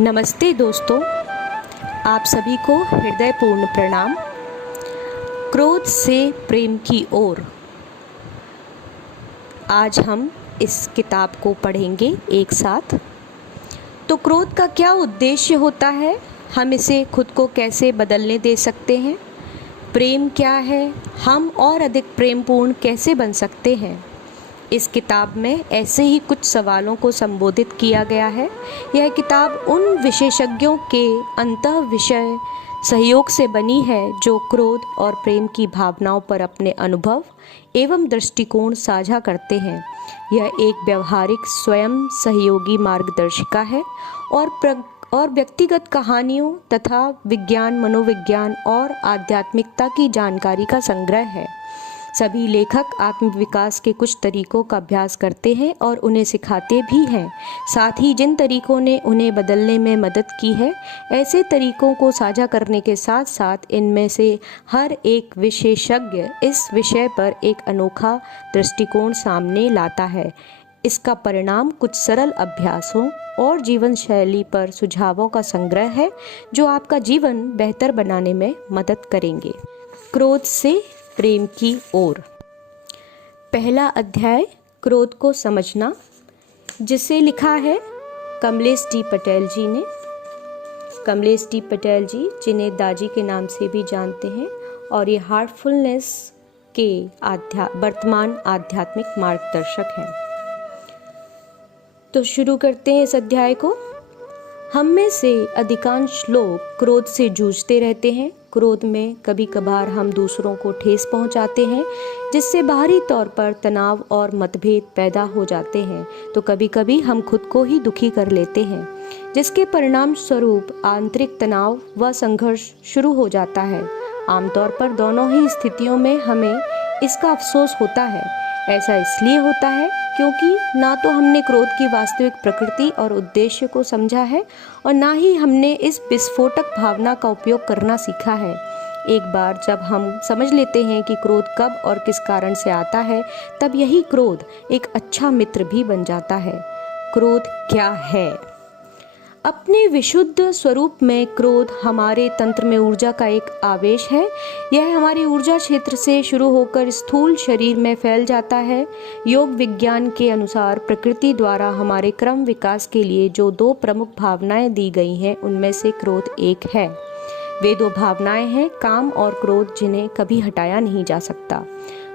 नमस्ते दोस्तों, आप सभी को हृदयपूर्ण प्रणाम। क्रोध से प्रेम की ओर आज हम इस किताब को पढ़ेंगे एक साथ। तो क्रोध का क्या उद्देश्य होता है, हम इसे खुद को कैसे बदलने दे सकते हैं, प्रेम क्या है, हम और अधिक प्रेमपूर्ण कैसे बन सकते हैं। इस किताब में ऐसे ही कुछ सवालों को संबोधित किया गया है। यह किताब उन विशेषज्ञों के अंतः विषय सहयोग से बनी है जो क्रोध और प्रेम की भावनाओं पर अपने अनुभव एवं दृष्टिकोण साझा करते हैं। यह एक व्यवहारिक स्वयं सहयोगी मार्गदर्शिका है और व्यक्तिगत कहानियों तथा विज्ञान, मनोविज्ञान और आध्यात्मिकता की जानकारी का संग्रह है। सभी लेखक आत्मविकास के कुछ तरीकों का अभ्यास करते हैं और उन्हें सिखाते भी हैं। साथ ही जिन तरीकों ने उन्हें बदलने में मदद की है, ऐसे तरीकों को साझा करने के साथ साथ इनमें से हर एक विशेषज्ञ इस विषय पर एक अनोखा दृष्टिकोण सामने लाता है। इसका परिणाम कुछ सरल अभ्यासों और जीवन शैली पर सुझावों का संग्रह है जो आपका जीवन बेहतर बनाने में मदद करेंगे। क्रोध से प्रेम की ओर। पहला अध्याय, क्रोध को समझना, जिसे लिखा है कमलेश डी पटेल जी ने। कमलेश डी पटेल जी, जिन्हें दाजी के नाम से भी जानते हैं, और ये हार्टफुलनेस के वर्तमान आध्यात्मिक मार्गदर्शक हैं। तो शुरू करते हैं इस अध्याय को। हम में से अधिकांश लोग क्रोध से जूझते रहते हैं। क्रोध में कभी कभार हम दूसरों को ठेस पहुंचाते हैं, जिससे बाहरी तौर पर तनाव और मतभेद पैदा हो जाते हैं। तो कभी कभी हम खुद को ही दुखी कर लेते हैं, जिसके परिणाम स्वरूप आंतरिक तनाव व संघर्ष शुरू हो जाता है। आमतौर पर दोनों ही स्थितियों में हमें इसका अफसोस होता है। ऐसा इसलिए होता है क्योंकि ना तो हमने क्रोध की वास्तविक प्रकृति और उद्देश्य को समझा है और ना ही हमने इस विस्फोटक भावना का उपयोग करना सीखा है। एक बार जब हम समझ लेते हैं कि क्रोध कब और किस कारण से आता है, तब यही क्रोध एक अच्छा मित्र भी बन जाता है। क्रोध क्या है? अपने विशुद्ध स्वरूप में क्रोध हमारे तंत्र में ऊर्जा का एक आवेश है। यह हमारी ऊर्जा क्षेत्र से शुरू होकर स्थूल शरीर में फैल जाता है। योग विज्ञान के अनुसार प्रकृति द्वारा हमारे क्रम विकास के लिए जो दो प्रमुख भावनाएं दी गई हैं, उनमें से क्रोध एक है। वे दो भावनाएं हैं काम और क्रोध, जिन्हें कभी हटाया नहीं जा सकता।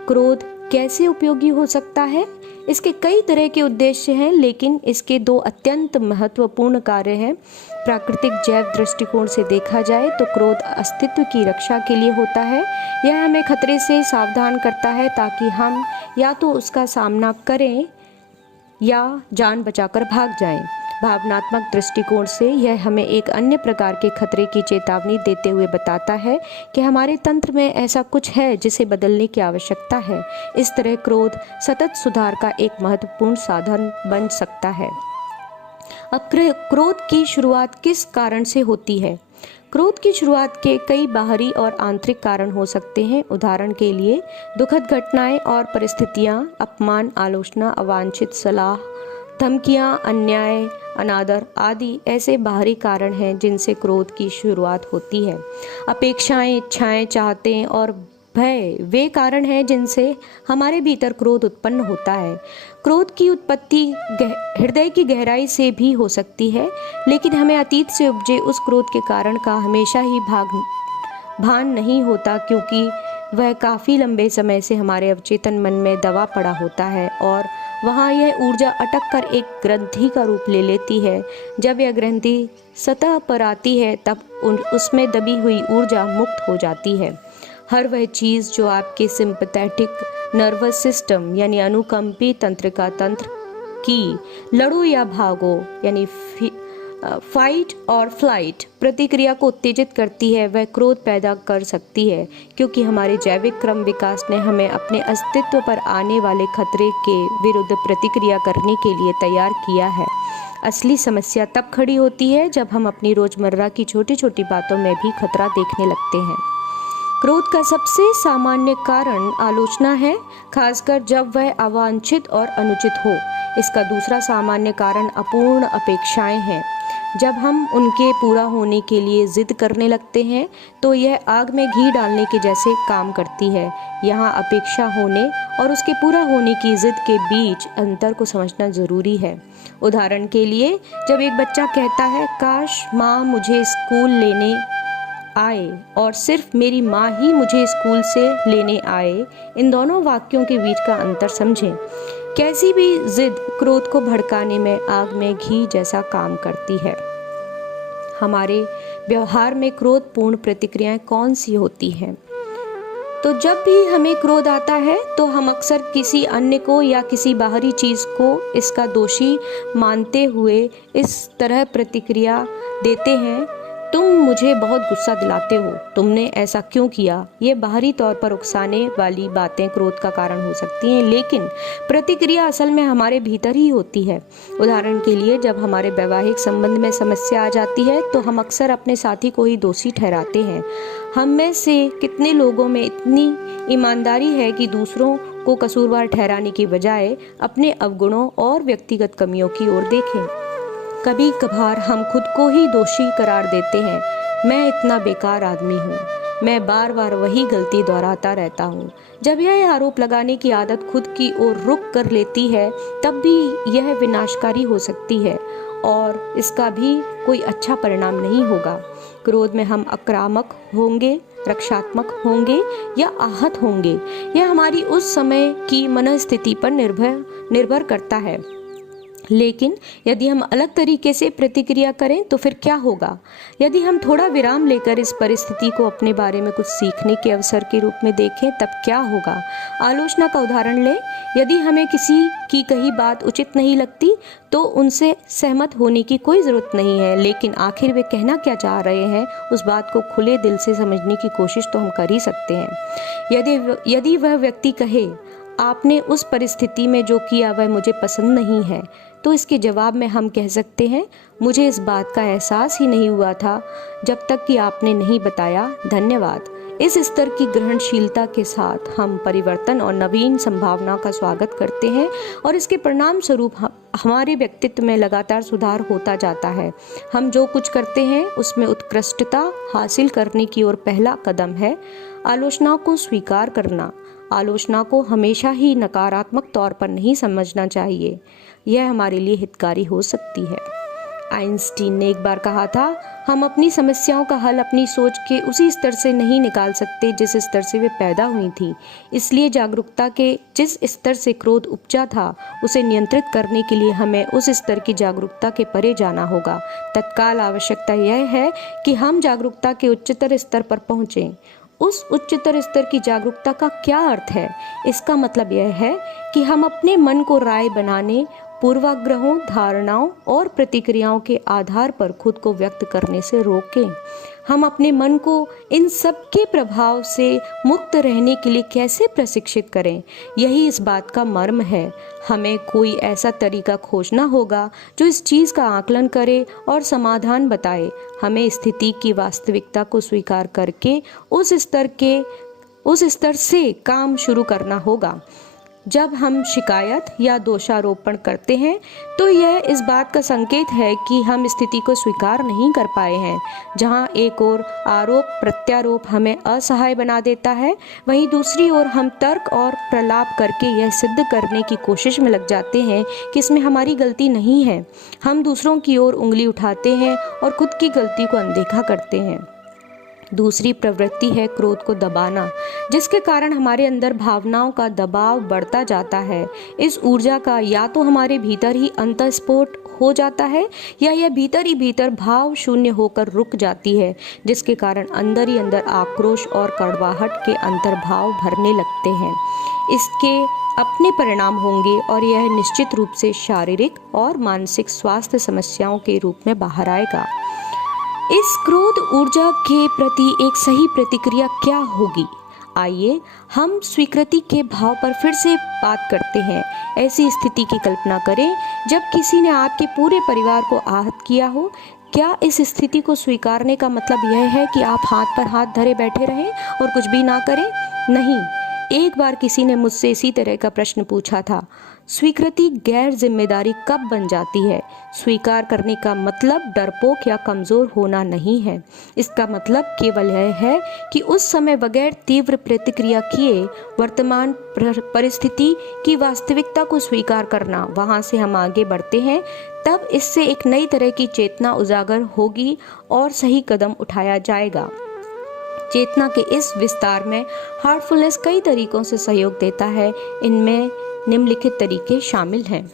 क्रोध कैसे उपयोगी हो सकता है? इसके कई तरह के उद्देश्य हैं, लेकिन इसके दो अत्यंत महत्वपूर्ण कार्य हैं। प्राकृतिक जैव दृष्टिकोण से देखा जाए तो क्रोध अस्तित्व की रक्षा के लिए होता है। यह हमें खतरे से सावधान करता है ताकि हम या तो उसका सामना करें या जान बचाकर भाग जाएं। भावनात्मक दृष्टिकोण से यह हमें एक अन्य प्रकार के खतरे की चेतावनी देते हुए बताता है कि हमारे तंत्र में ऐसा कुछ है जिसे बदलने की आवश्यकता है। इस तरह क्रोध सतत सुधार का एक महत्वपूर्ण साधन बन सकता है। अब क्रोध की शुरुआत किस कारण से होती है? क्रोध की शुरुआत के कई बाहरी और आंतरिक कारण हो सकते हैं। उदाहरण के लिए दुखद घटनाएं और परिस्थितियां, अपमान, आलोचना, अवांछित सलाह, धमकियां, अन्याय, अनादर आदि ऐसे बाहरी कारण हैं जिनसे क्रोध की शुरुआत होती है। अपेक्षाएं, इच्छाएं, चाहतें और भय वे कारण हैं जिनसे हमारे भीतर क्रोध उत्पन्न होता है। क्रोध की उत्पत्ति हृदय की गहराई से भी हो सकती है, लेकिन हमें अतीत से उपजे उस क्रोध के कारण का हमेशा ही भान नहीं होता, क्योंकि वह काफ़ी लंबे समय से हमारे अवचेतन मन में दबा पड़ा होता है और वहाँ यह ऊर्जा अटक कर एक ग्रंथि का रूप ले लेती है। जब यह ग्रंथि सतह पर आती है तब उसमें दबी हुई ऊर्जा मुक्त हो जाती है। हर वह चीज़ जो आपके सिंपैथेटिक नर्वस सिस्टम यानी अनुकंपी तंत्रिका तंत्र की लड़ो या भागो यानी फाइट और फ्लाइट प्रतिक्रिया को उत्तेजित करती है, वह क्रोध पैदा कर सकती है, क्योंकि हमारे जैविक क्रम विकास ने हमें अपने अस्तित्व पर आने वाले खतरे के विरुद्ध प्रतिक्रिया करने के लिए तैयार किया है। असली समस्या तब खड़ी होती है जब हम अपनी रोजमर्रा की छोटी छोटी बातों में भी खतरा देखने लगते हैं। क्रोध का सबसे सामान्य कारण आलोचना है, खासकर जब वह अवांछित और अनुचित हो। इसका दूसरा सामान्य कारण अपूर्ण अपेक्षाएं हैं। जब हम उनके पूरा होने के लिए ज़िद करने लगते हैं तो यह आग में घी डालने के जैसे काम करती है। यहाँ अपेक्षा होने और उसके पूरा होने की ज़िद के बीच अंतर को समझना ज़रूरी है। उदाहरण के लिए, जब एक बच्चा कहता है काश माँ मुझे स्कूल लेने आए और सिर्फ मेरी माँ ही मुझे स्कूल से लेने आए, इन दोनों वाक्यों के बीच का अंतर समझें। कैसी भी जिद क्रोध को भड़काने में आग में घी जैसा काम करती है। हमारे व्यवहार में क्रोधपूर्ण प्रतिक्रियाएं कौन सी होती हैं? तो जब भी हमें क्रोध आता है तो हम अक्सर किसी अन्य को या किसी बाहरी चीज़ को इसका दोषी मानते हुए इस तरह प्रतिक्रिया देते हैं, तुम मुझे बहुत गुस्सा दिलाते हो, तुमने ऐसा क्यों किया। ये बाहरी तौर पर उकसाने वाली बातें क्रोध का कारण हो सकती हैं, लेकिन प्रतिक्रिया असल में हमारे भीतर ही होती है। उदाहरण के लिए, जब हमारे वैवाहिक संबंध में समस्या आ जाती है तो हम अक्सर अपने साथी को ही दोषी ठहराते हैं। हम में से कितने लोगों में इतनी ईमानदारी है कि दूसरों को कसूरवार ठहराने की बजाय अपने अवगुणों और व्यक्तिगत कमियों की ओर देखें। कभी कभार हम खुद को ही दोषी करार देते हैं, मैं इतना बेकार आदमी हूँ, मैं बार बार वही गलती दोहराता रहता हूँ। जब यह आरोप लगाने की आदत खुद की ओर रुख कर लेती है तब भी यह विनाशकारी हो सकती है और इसका भी कोई अच्छा परिणाम नहीं होगा। क्रोध में हम आक्रामक होंगे, रक्षात्मक होंगे या आहत होंगे, यह हमारी उस समय की मनस्थिति पर निर्भर करता है। लेकिन यदि हम अलग तरीके से प्रतिक्रिया करें तो फिर क्या होगा? यदि हम थोड़ा विराम लेकर इस परिस्थिति को अपने बारे में कुछ सीखने के अवसर के रूप में देखें तब क्या होगा? आलोचना का उदाहरण लें। यदि हमें किसी की कही बात उचित नहीं लगती तो उनसे सहमत होने की कोई ज़रूरत नहीं है, लेकिन आखिर वे कहना क्या चाह रहे हैं उस बात को खुले दिल से समझने की कोशिश तो हम कर ही सकते हैं। यदि वह व्यक्ति कहे आपने उस परिस्थिति में जो किया वह मुझे पसंद नहीं है, तो इसके जवाब में हम कह सकते हैं मुझे इस बात का एहसास ही नहीं हुआ था जब तक कि आपने नहीं बताया, धन्यवाद। इस स्तर की ग्रहणशीलता के साथ हम परिवर्तन और नवीन संभावना का स्वागत करते हैं और इसके परिणाम स्वरूप हमारे व्यक्तित्व में लगातार सुधार होता जाता है। हम जो कुछ करते हैं उसमें उत्कृष्टता हासिल करने की ओर पहला कदम है आलोचना को स्वीकार करना। आलोचना को हमेशा ही नकारात्मक तौर पर नहीं समझना चाहिए, यह हमारे लिए हितकारी हो सकती है। आइंस्टीन ने एक बार कहा था, हम अपनी समस्याओं का हल अपनी सोच के उसी स्तर से नहीं निकाल सकते जिस स्तर से वे पैदा हुई थी। इसलिए जागरूकता के जिस स्तर से क्रोध उपजा था उसे नियंत्रित करने के लिए हमें उस स्तर की जागरूकता के परे जाना होगा। तत्काल आवश्यकता यह है कि हम जागरूकता के उच्चतर स्तर पर पहुँचें। उस उच्चतर स्तर की जागरूकता का क्या अर्थ है? इसका मतलब यह है कि हम अपने मन को राय बनाने, पूर्वाग्रहों, धारणाओं और प्रतिक्रियाओं के आधार पर खुद को व्यक्त करने से रोकें। हम अपने मन को इन सब के प्रभाव से मुक्त रहने के लिए कैसे प्रशिक्षित करें, यही इस बात का मर्म है। हमें कोई ऐसा तरीका खोजना होगा जो इस चीज़ का आकलन करे और समाधान बताए। हमें स्थिति की वास्तविकता को स्वीकार करके उस स्तर से काम शुरू करना होगा। जब हम शिकायत या दोषारोपण करते हैं तो यह इस बात का संकेत है कि हम स्थिति को स्वीकार नहीं कर पाए हैं। जहां एक ओर आरोप प्रत्यारोप हमें असहाय बना देता है, वहीं दूसरी ओर हम तर्क और प्रलाप करके यह सिद्ध करने की कोशिश में लग जाते हैं कि इसमें हमारी गलती नहीं है। हम दूसरों की ओर उंगली उठाते हैं और खुद की गलती को अनदेखा करते हैं। दूसरी प्रवृत्ति है क्रोध को दबाना, जिसके कारण हमारे अंदर भावनाओं का दबाव बढ़ता जाता है। इस ऊर्जा का या तो हमारे भीतर ही अंतःस्फोट हो जाता है या यह भीतर ही भीतर भाव शून्य होकर रुक जाती है, जिसके कारण अंदर ही अंदर आक्रोश और कड़वाहट के अंतर्भाव भरने लगते हैं। इसके अपने परिणाम होंगे और यह निश्चित रूप से शारीरिक और मानसिक स्वास्थ्य समस्याओं के रूप में बाहर आएगा। इस क्रोध ऊर्जा के प्रति एक सही प्रतिक्रिया क्या होगी? आइए हम स्वीकृति के भाव पर फिर से बात करते हैं। ऐसी स्थिति की कल्पना करें जब किसी ने आपके पूरे परिवार को आहत किया हो। क्या इस स्थिति को स्वीकारने का मतलब यह है कि आप हाथ पर हाथ धरे बैठे रहें और कुछ भी ना करें? नहीं। एक बार किसी ने मुझसे इसी तरह का प्रश्न पूछा था, स्वीकृति गैर जिम्मेदारी कब बन जाती है? स्वीकार करने का मतलब डरपोक या कमज़ोर होना नहीं है। इसका मतलब केवल यह है कि उस समय बगैर तीव्र प्रतिक्रिया किए वर्तमान परिस्थिति की वास्तविकता को स्वीकार करना, वहाँ से हम आगे बढ़ते हैं, तब इससे एक नई तरह की चेतना उजागर होगी और सही कदम उठाया जाएगा। चेतना के इस विस्तार में हार्टफुलनेस कई तरीकों से सहयोग देता है। इनमें निम्नलिखित तरीके शामिल हैं।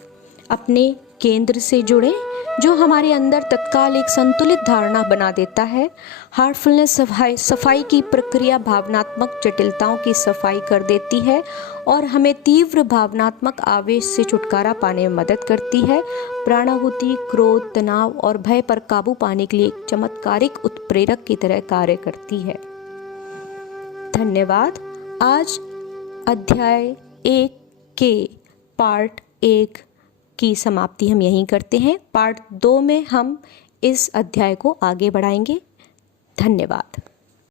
अपने केंद्र से जुड़े, जो हमारे अंदर तत्काल एक संतुलित धारणा बना देता है। हार्टफुलनेस सफाई की प्रक्रिया भावनात्मक जटिलताओं की सफाई कर देती है और हमें तीव्र भावनात्मक आवेश से छुटकारा पाने में मदद करती है। प्राणाहुति क्रोध, तनाव और भय पर काबू पाने के लिए एक चमत्कारिक उत्प्रेरक की तरह कार्य करती है। धन्यवाद। आज अध्याय 1 के पार्ट 1 की समाप्ति हम यहीं करते हैं। पार्ट 2 में हम इस अध्याय को आगे बढ़ाएंगे। धन्यवाद।